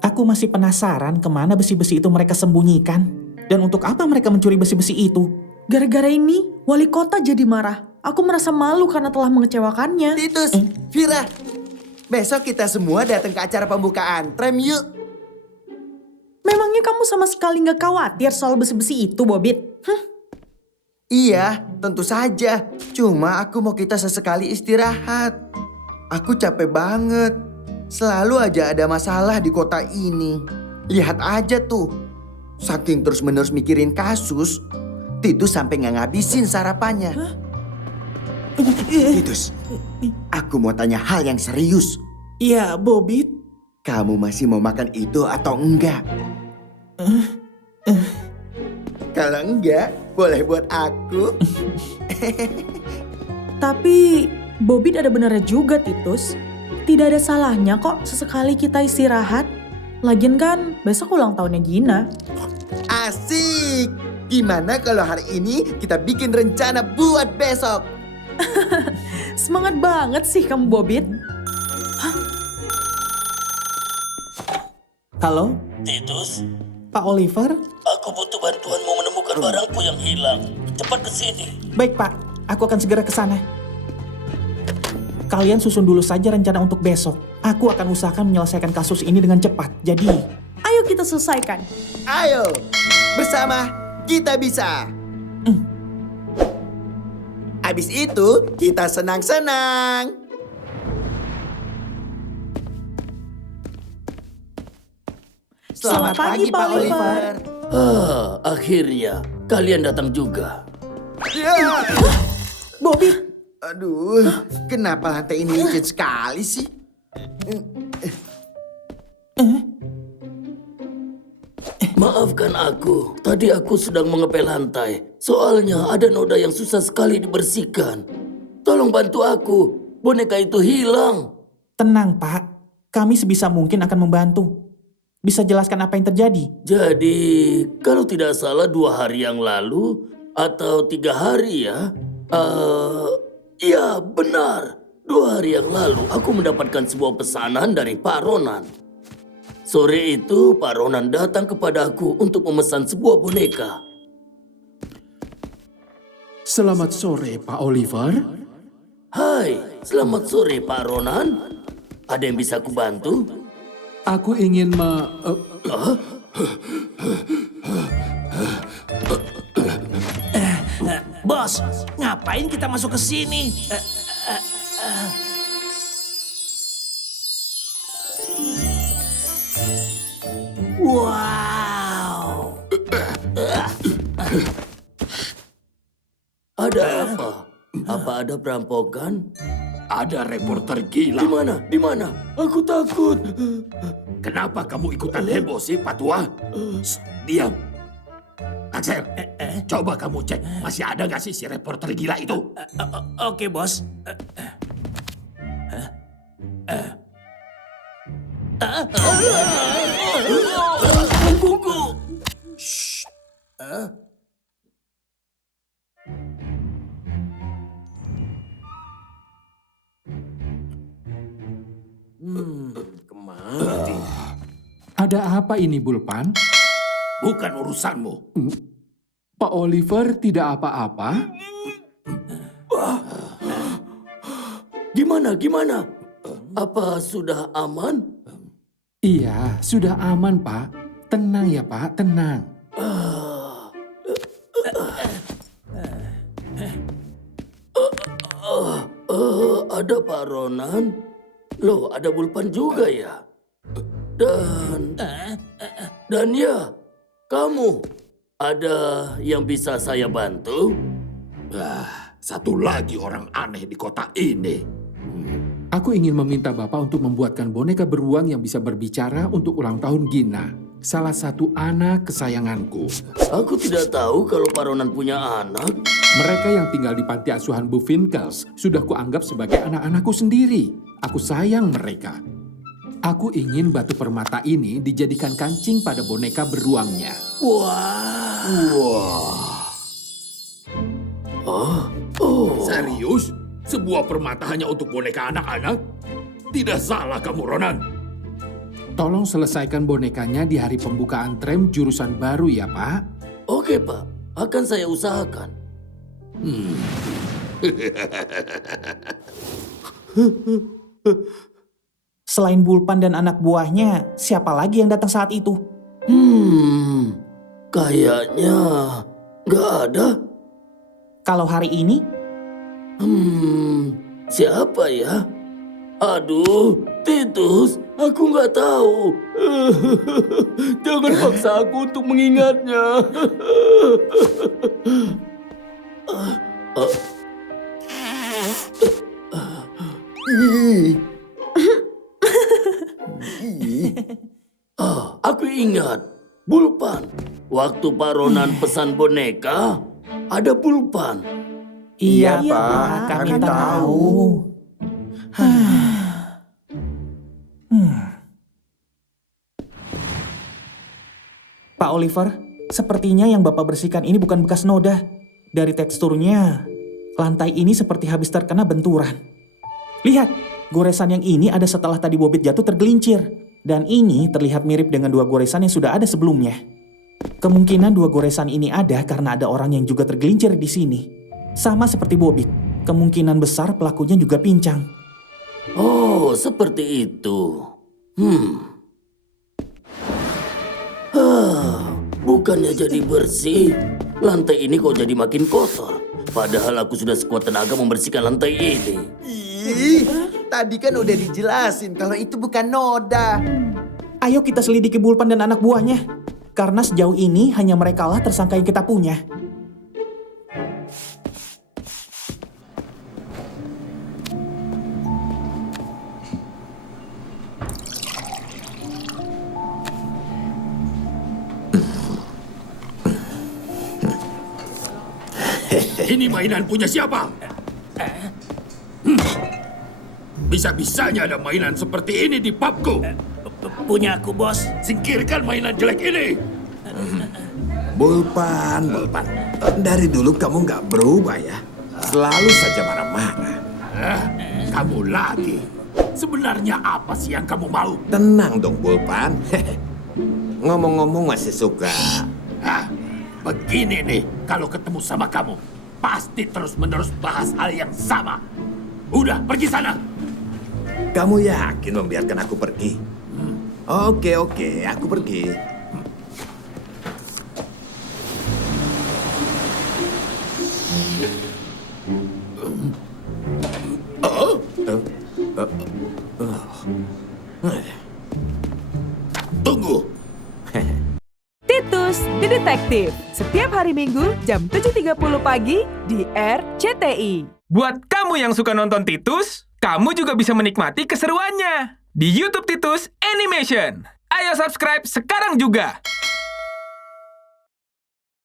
Aku masih penasaran kemana besi-besi itu mereka sembunyikan. Dan untuk apa mereka mencuri besi-besi itu? Gara-gara ini, wali kota jadi marah. Aku merasa malu karena telah mengecewakannya. Titus, Vira, besok kita semua datang ke acara pembukaan. Trem yuk. Memangnya kamu sama sekali gak khawatir soal besi-besi itu, Bobit? Iya, tentu saja. Cuma aku mau kita sesekali istirahat. Aku capek banget. Selalu aja ada masalah di kota ini. Lihat aja tuh. Saking terus-menerus mikirin kasus, Titus sampai nggak ngabisin sarapannya. Titus, aku mau tanya hal yang serius. Iya, Bobit. Kamu masih mau makan itu atau enggak? Kalau enggak, boleh buat aku. Tapi Bobit ada benarnya juga, Titus. Tidak ada salahnya kok sesekali kita istirahat. Lagian kan besok ulang tahunnya Gina. Asik! Gimana kalau hari ini kita bikin rencana buat besok? Semangat banget sih kamu, Bobit. Halo, Titus, Pak Oliver? aku butuh bantuanmu menemukan barangku yang hilang. Cepat ke sini. Baik, Pak. Aku akan segera ke sana. Kalian susun dulu saja rencana untuk besok. Aku akan usahakan menyelesaikan kasus ini dengan cepat. Jadi, Ayo kita selesaikan. Ayo, bersama kita bisa. Habis itu kita senang-senang. Selamat pagi, Pak Oliver. Akhirnya kalian datang juga. Ya. Bobit, Aduh, kenapa lantai ini licin sekali sih? Maafkan aku, tadi aku sedang mengepel lantai. Soalnya ada noda yang susah sekali dibersihkan. Tolong bantu aku, boneka itu hilang. tenang, Pak. Kami sebisa mungkin akan membantu. Bisa jelaskan apa yang terjadi? Jadi, kalau tidak salah 2 hari yang lalu atau 3 hari ya? Ya benar. 2 hari yang lalu aku mendapatkan sebuah pesanan dari Pak Ronan. Sore itu Pak Ronan datang kepadaku untuk memesan sebuah boneka. Selamat sore, Pak Oliver. Hai, selamat sore Pak Ronan. Ada yang bisa aku bantu? Aku ingin Bos, ngapain kita masuk ke sini? Wow. Ada apa? Apa ada perampokan? Ada reporter gila. Di mana? Di mana? Aku takut. Kenapa kamu ikutan heboh sih, Pak Tua? Diam. Axel, coba kamu cek. Masih ada nggak sih si reporter gila itu? Oke, bos. Punggungku. Kemana? Ada apa ini, Bulpan? Bukan urusanmu. Pak Oliver tidak apa-apa? Gimana? Gimana? Apa sudah aman? Iya, sudah aman, Pak. Tenang ya, Pak, tenang. Ada Pak Ronan. Loh, ada Bulpan juga ya? Dan ya, kamu. Ada yang bisa saya bantu? Satu lagi orang aneh di kota ini. Aku ingin meminta Bapak untuk membuatkan boneka beruang yang bisa berbicara untuk ulang tahun Gina. Salah satu anak kesayanganku. Aku tidak tahu kalau Pak Ronan punya anak. Mereka yang tinggal di panti asuhan Bufinkels sudah kuanggap sebagai anak-anakku sendiri. Aku sayang mereka. Aku ingin batu permata ini dijadikan kancing pada boneka beruangnya. Serius? Sebuah permata hanya untuk boneka anak-anak? Tidak salah kamu, Ronan. Tolong selesaikan bonekanya di hari pembukaan tram jurusan baru ya, Pak. Oke, Pak. Akan saya usahakan. Selain Bulpan dan anak buahnya, siapa lagi yang datang saat itu? Kayaknya nggak ada. Kalau hari ini, Siapa ya? Aduh, Titus, aku nggak tahu. Jangan paksa aku untuk mengingatnya. Aku ingat. Bulpan. Waktu Pak Ronan pesan boneka, ada Bulpan. iya, Iya, Pak, Pak, kami kami tahu. Pak Oliver, sepertinya yang Bapak bersihkan ini bukan bekas noda. Dari teksturnya, lantai ini seperti habis terkena benturan. Lihat, goresan yang ini ada setelah tadi Bobit jatuh tergelincir. Dan ini terlihat mirip dengan dua goresan yang sudah ada sebelumnya. Kemungkinan dua goresan ini ada karena ada orang yang juga tergelincir di sini. Sama seperti Bobit, kemungkinan besar pelakunya juga pincang. Oh, seperti itu. Bukannya jadi bersih, lantai ini kok jadi makin kotor. Padahal aku sudah sekuat tenaga membersihkan lantai ini. Ih, tadi kan udah dijelasin kalau itu bukan noda. Ayo kita selidiki Bulpan dan anak buahnya. Karena sejauh ini hanya merekalah tersangka yang kita punya. Ini mainan punya siapa? Bisa-bisanya ada mainan seperti ini di pubku. Punya aku, bos. Singkirkan mainan jelek ini. Bulpan. Dari dulu kamu nggak berubah ya. Selalu saja marah-marah. Kamu lagi. Sebenarnya apa sih yang kamu mau? Tenang dong, Bulpan. Ngomong-ngomong masih suka. Begini nih, kalau ketemu sama kamu, pasti terus-menerus bahas hal yang sama. Udah, pergi sana. Kamu yakin membiarkan aku pergi? Oke, aku pergi. Tunggu. Titus, The Detective. Setiap hari Minggu jam 7.30 pagi di RCTI. Buat kamu yang suka nonton Titus, kamu juga bisa menikmati keseruannya di YouTube Titus Animation. Ayo subscribe sekarang juga.